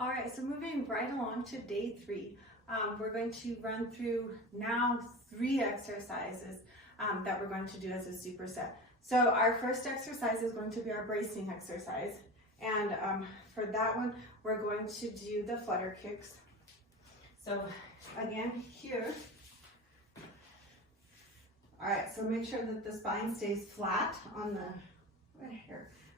All right, so moving right along to day 3, we're going to run through now 3 exercises that we're going to do as a superset. So our first exercise is going to be our bracing exercise. And for that one, we're going to do the flutter kicks. So again, here. All right, so make sure that the spine stays flat on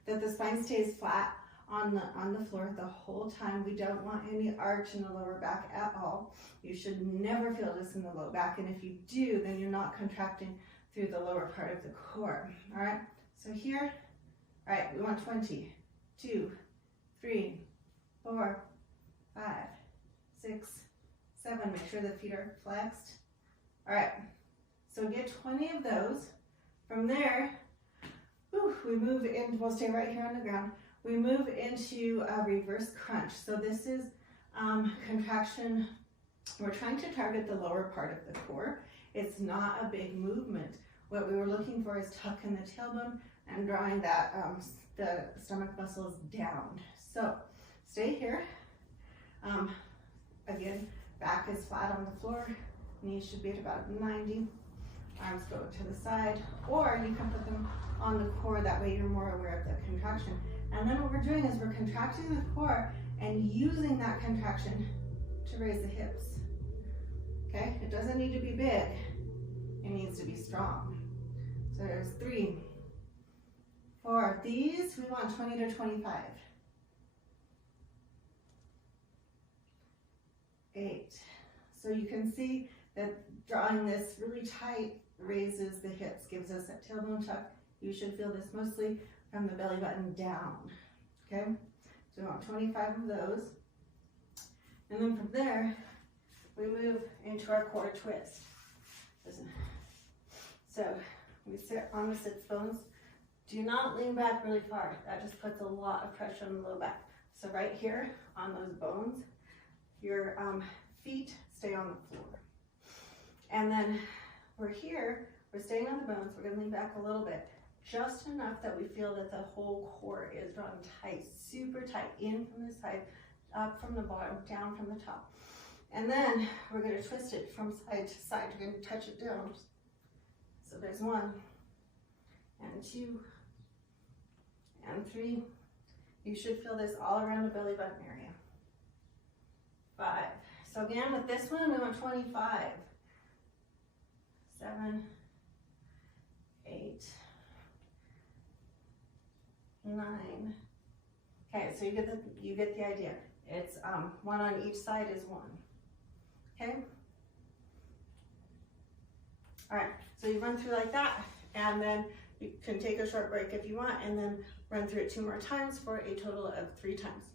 the spine stays flat on the floor the whole time. We don't want any arch in the lower back at all. You should never feel this in the low back, and if you do, then you're not contracting through the lower part of the core. All right, so here, all right, we want 20, 2, 3, 4, 5, 6, 7. Make sure the feet are flexed. All right, so get 20 of those. From there, we move in, we'll stay right here on the ground. We move into a reverse crunch. So this is contraction. We're trying to target the lower part of the core. It's not a big movement. What we were looking for is tuck in the tailbone and drawing that the stomach muscles down. So stay here. Again, back is flat on the floor. Knees should be at about 90. Arms go to the side, or you can put them on the core. That way you're more aware of the contraction. And then what we're doing is we're contracting the core and using that contraction to raise the hips. Okay, it doesn't need to be big, it needs to be strong. So there's 3, 4. These we want 20 to 25. 8. So you can see that drawing this really tight raises the hips, gives us that tailbone tuck. You should feel this mostly from the belly button down, okay? So we want 25 of those. And then from there, we move into our core twist. So we sit on the sits bones. Do not lean back really far. That just puts a lot of pressure on the low back. So right here on those bones, your feet stay on the floor. And then we're here, we're staying on the bones. We're gonna lean back a little bit, just enough that we feel that the whole core is drawn tight, super tight, in from the side, up from the bottom, down from the top. And then we're gonna twist it from side to side. You're gonna touch it down. So there's 1, and 2, and 3. You should feel this all around the belly button area. 5. So again, with this one, we want 25. 7, 8, 9. Okay, so you get the idea. It's 1 on each side is 1. Okay. All right. So you run through like that, and then you can take a short break if you want, and then run through it 2 more times for a total of 3 times.